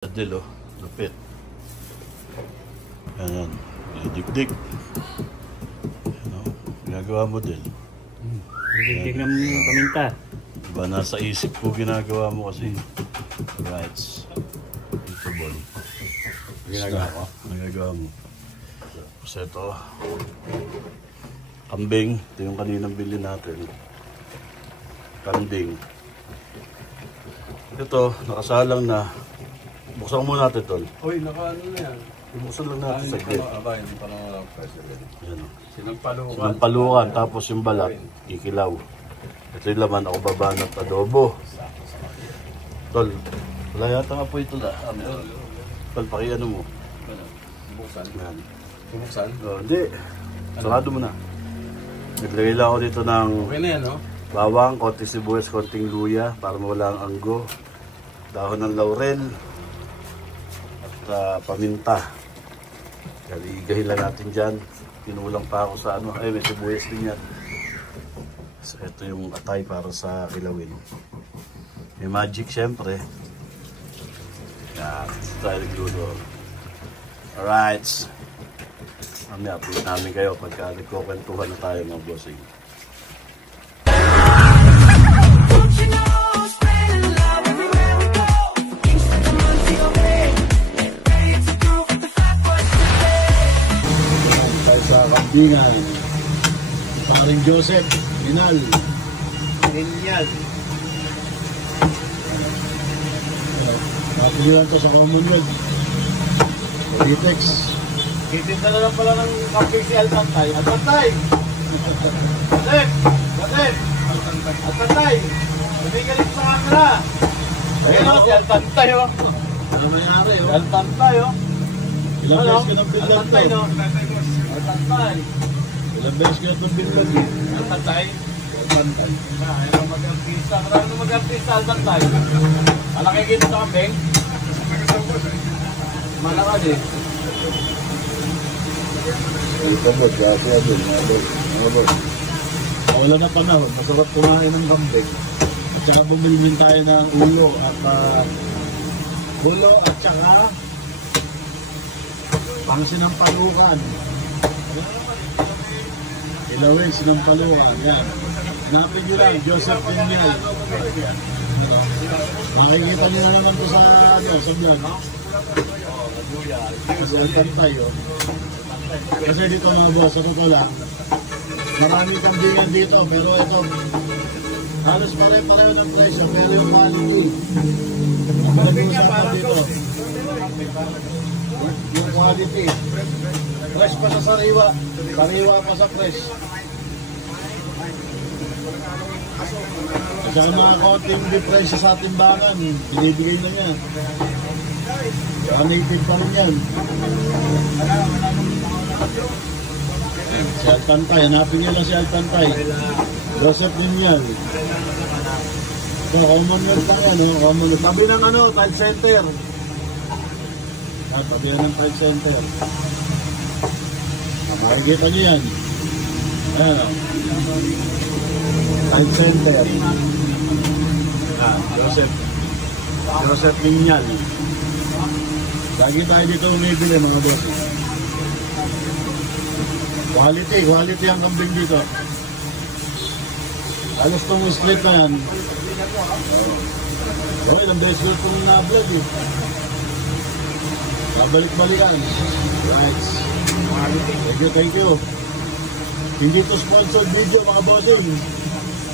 Adel, oh, lupit. Ayan, dikdik. Ayan, oh, ginagawa mo, Del. Dikdik ng paminta. Diba, nasa isip ko ginagawa mo kasi. Right. Ito, ball. Ginagawa ko? Nagagawa mo. Kasi ito, kambing. Ito yung kaninang bili natin. Kambing. Ito, nakasalang na. Buksan mo natin, Tol. Uy, naka-ano na yan. Buksan lang natin sa gate. Hindi pa naman president. Yan, oh. Sinampalukan. Sinampalukan, tapos yung balat, ikilaw. Ito yung laman, ako babanat adobo. Tol, wala yata nga po ito na. Tol, pakiano mo. Buksan. Yan. Buksan? Oh, hindi. Sarado mo na. Naglagay lang ako dito ng Okay na yan, no? bawang, konting sibuyas, konting luya para mawala ang anggo. Dahon ng laurel. At paminta. Kaya igahin lang natin dyan. Pinulang pa ako sa ano. Ay, may sibuyas din yan. So, ito yung atay para sa kilawin. May magic syempre. Yan. Tayo nagluto. Alright. Mamaya, update namin kayo pagka nagkukwentuhan na tayo mga bossing. Sa kambingan, paring Joseph Rinal. Papulilan to sa Commonwealth Politex. Kitinda na lang pala ng kape si Altantay. Altantay! Galit! Galit! Altantay! Bumigalit sa camera! Ayun o, si Altantay o. Ano nangyari, Si oh? Altantay o. Ilang beses ka ng binlog Altantay to? no? Altantay. Ilang beses ka ng binlog? Altantay. Pantay. Ayaw mag-artista. Marami na mag-artista, Altantay. Malaki kita sa kambing. Malakad eh. Ito mo, kasi adil, mga boss. Wala na panahon, masarap kumain ng kambing. At saka bumilmin tayo ng ulo at saka pang sinampalukan. Ilawin, sinampalukan. Yan. Hanapin nyo lang, Joseph Rinal. Makikita nyo na naman ito sa vlog. Kasi Altantay, oh. Kasi dito mga boss, sa totoo lang, maraming kambingan dito, pero ito, halos pare-pareho ng presyo, pero yung quality, ang pinag-uusapan dito, yung quality, fresh pa sa sariwa pa sa fresh. At saka mga konting difference sa timbangan, binibigay na niya. Native pa rin yan. Si Altantay, hanapin niyo lang si Altantay. Joseph Rinal. So, Commonwealth pa yan, oh. Commonwealth. Tabi ng ano, tile center. Tabi ng tile center. Makikita niyo yan. Ayan, oh. Tile center. Joseph Rinal. Lagi tayo dito umibili mga boss. Quality ang kambing dito. Alas tong straight na yan. Oh, ilang beses ko itong na-vlog eh. Babalik-balikan. Right. Thank you. Hindi to sponsored video mga bossing.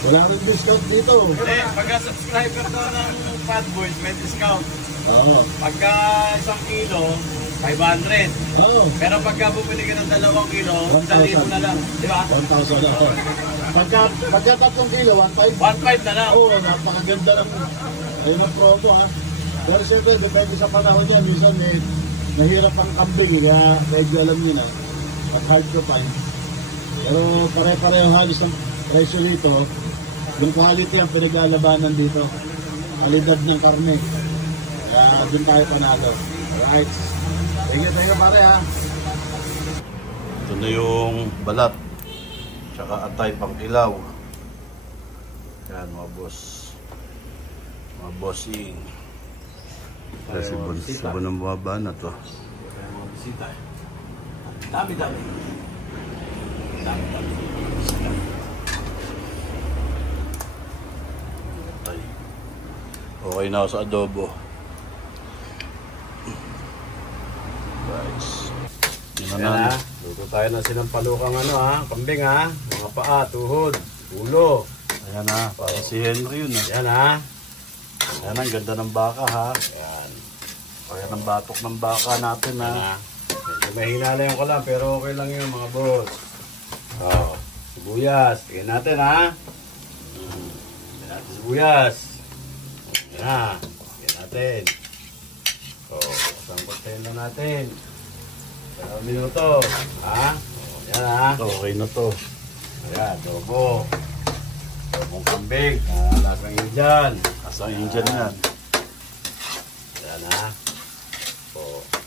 Wala rin discount dito. Pagka-subscriber to ng Fat Boys, may discount. Oo. Pagka 1 kilo, 500. Oo. Pero pagka bumili ka ng 2 kilo, 1,000 na lang. Di ba? 1,000 na ako. Pagka 3 kilo, 1,500. 1,500 na lang. Oo, napakaganda ng ayun ang promo ha. Pero siyempre, depende sa panahon niya. Minsan nahirap ang kambing, kaya medyo alam niyo na. At hard to find. Pero pare-pareho halos ang presyo dito. Yung quality ang pinaglalabanan dito. Kalidad ng karne. Kaya doon tayo panalo. Alright. Thank you pare ha. Ito na yung balat. Tsaka atay pang ilaw. Yan mga boss. Mga bossing. Sibon ng baba na to. Mga bisita. Dami-dami. Dami-dami. Okay na ako sa adobo. Guys. Yan na. Luto tayo ng sinampalukang kambing mga paa, tuhod, ulo. Ayan para si Henry yun Ayan Ayan ang ganda ng baka Ayan. Ayan ang batok ng baka natin Medyo mahina lang yung kalam pero okay lang yun mga boss. Sibuyas. Tignan natin Tignan natin sibuyas. Ayan Tignan natin. Sangkotayin lang natin. 2 minuto. Ayan okay na to. Ayan, adobo. Adobong kambing. Lasang Indian. Lasang Indian yan. Ayan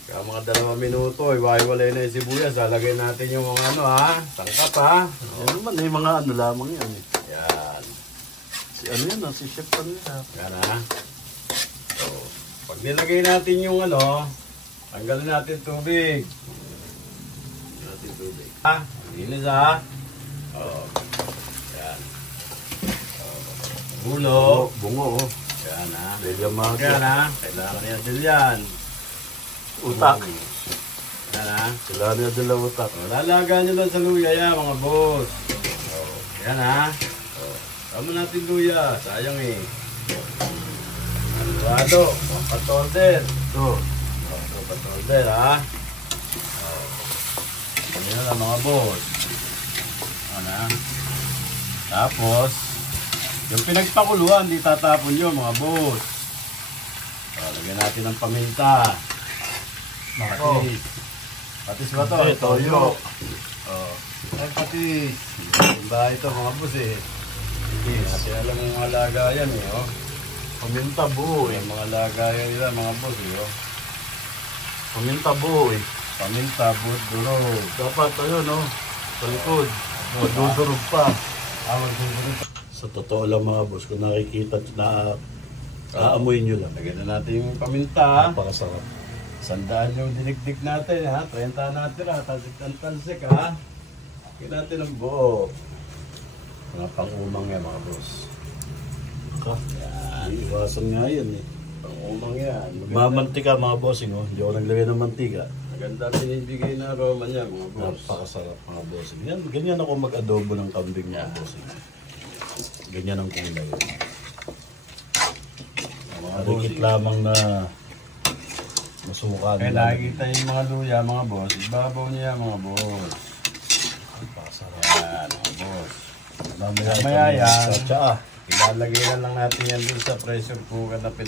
kaya mga 2 minuto, iwahiwalay na yung sibuyas. Lalagay natin yung mga tangkap Yan naman, mga lamang yan Ayan. Si si Chef yan Ayan pag nilagay natin yung tanggalin natin tubig. Linis Ayan. Ulo. Bungo Ayan Belyamag kailangan niya din yan. Utak Ayan Kailangan niya din lang utak. Lalaga nyo lang sa luya mga boss. Ayan Tama natin luya. Sayang Alwado. Patolder. Patolder Ayan na mga boss. Tapos yung pinagpakuluan, di tatapon yun mga boss. Lagyan natin ng paminta. Patis ba to? Toyo. Patis. Ba ito mga boss Natin alam yung mga lagayan Paminta buo Yung mga lagayan nila mga boss Paminta buo Paminta, buot, durog. Dapat sa likod madudurog pa. Sa totoo lang mga boss, kung nakikita na aamoy nyo lang. Lagyan na natin yung paminta. Napakasarap. 100 yung dinikdik natin 30 natin talsik Lagyan natin ang buo. Mga pang-umang yan mga boss. Yan. Iwasan nga yan Pang-umang yan. Mamantika mga bossing Hindi ako naglagay ng mantika. Maganda pinibigay na aroma niya mga boss. Napakasarap mga bossing. Yan, ganyan ako mag-adobo ng kambing mga bossing. Ganyan ang kulay. Marikit lamang na masukan. Kaya nakikita yung mga luya mga boss. Ibabaw niya mga boss. Napakasarap. Yan mga boss. Mamaya yan. Ilalagay na lang natin yan dun sa pressure cooker na 5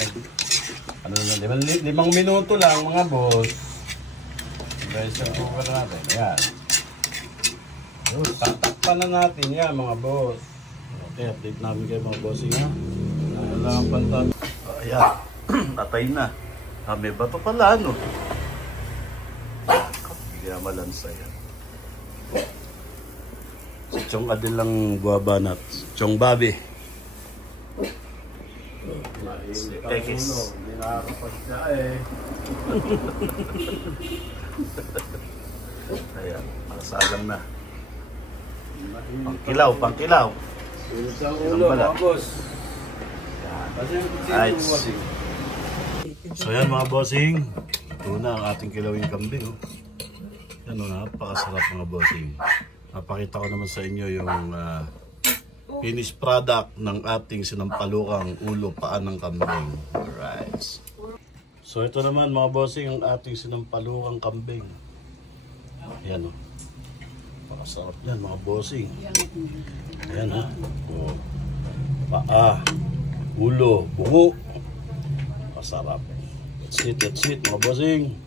minuto lang mga boss. Pressure cooker natin. Yan. Tatakpan na natin yan mga boss. Okay, update namin kayo mga bossing Ano lang ang pantan. Ayan. Tatay na. May bato pala Hindi malansa yan. Si Chong Adil lang buwabanat. Chong Babi. Tekis. Hindi nakakapagsa Ayan. Makasalang na. Pangkilaw. Isang ulo mga boss. Right. So yan mga bossing. Ito na ang ating kilawing kambing. Yan napakasarap mga bossing. Napakita ko naman sa inyo yung finished product ng ating sinampalukang ulo paan ng kambing. Alright. So ito naman mga bossing ang ating sinampalukang kambing. Yan napakasarap yan mga bossing. Ayan paa, ulo, bungo. Masarap. That's it mga bossing.